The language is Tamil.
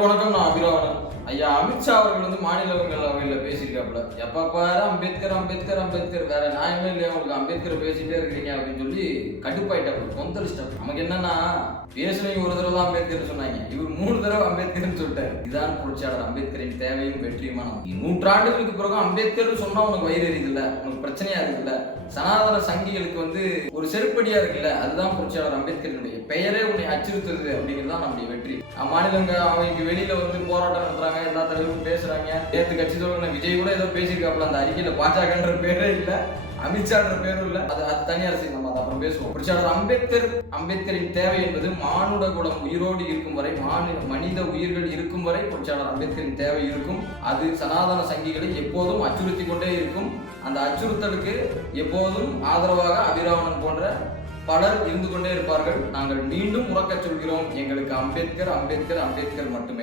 வணக்கம் நான் அபிராவணன் ஐயா அமித்ஷா அவர்கள் வந்து மாநிலங்களவையில் பேசியிருக்காப்புல. எப்ப பாரு அம்பேத்கர் அம்பேத்கர் அம்பேத்கர். வேற நியாயமே இல்லையா உங்களுக்கு? அம்பேத்கர் பேசிட்டே இருக்கிறீங்க அப்படின்னு சொல்லி கடுப்பாயிட்டாப்புல கொந்தளிச்சிட்டாப்புல நமக்கு என்னன்னா பேசுனவங்க ஒரு தடவை தான் அம்பேத்கர் சொன்னாங்க. இவர் மூணு தடவை அம்பேத்கர்னு சொல்லிட்டாரு. இதான் புரட்சியாளர் அம்பேத்கரின் தேவையும் வெற்றியுமான நூற்றாண்டுகளுக்கு பிறகு அம்பேத்கர் சொன்னா உனக்கு வயிறு எரியுதுல்ல உனக்கு பிரச்சனையா இருக்குல்ல. சனாதன சங்கிகளுக்கு வந்து ஒரு செருப்படியா இருக்குல்ல அதுதான் புரட்சியாளர் அம்பேத்கரினுடைய பெயரே உன்னை அச்சுறுத்துது அப்படிங்கிறது தான் நம்முடைய வெற்றி. மாநிலங்க அவங்க வெளியில வந்து போராட்டம் நடத்துறாங்க எல்லா தலைவரும் பேசுறாங்க. நேற்று கட்சி தொடங்கின விஜய் கூட ஏதோ பேசியிருக்காப்புல அந்த அறிக்கையில பாஜகன்ற பேரே இல்ல. அமித்ஷான்ற பேரும் இல்ல. அது அது தனி அரசியல் நம்ம அதை அப்புறம் பேசுவோம். புரட்சியாளர் அம்பேத்கர் அம்பேத்கரின் தேவை என்பது மானுட குலம் உயிரோடு இருக்கும் வரை மாநில மனித உயிர்கள் இருக்கும் வரை புரட்சியாளர் அம்பேத்கரின் தேவை இருக்கும். அது சனாதன சங்கிகளை எப்போதும் அச்சுறுத்தி கொண்டே இருக்கும். அந்த அச்சுறுத்தலுக்கு எப்போதும் ஆதரவாக அபிராவணன் போன்ற பலர் இருந்து கொண்டே இருப்பார்கள். நாங்கள் மீண்டும் உறக்கச் சொல்கிறோம். எங்களுக்கு அம்பேத்கர் அம்பேத்கர் அம்பேத்கர் மட்டுமே.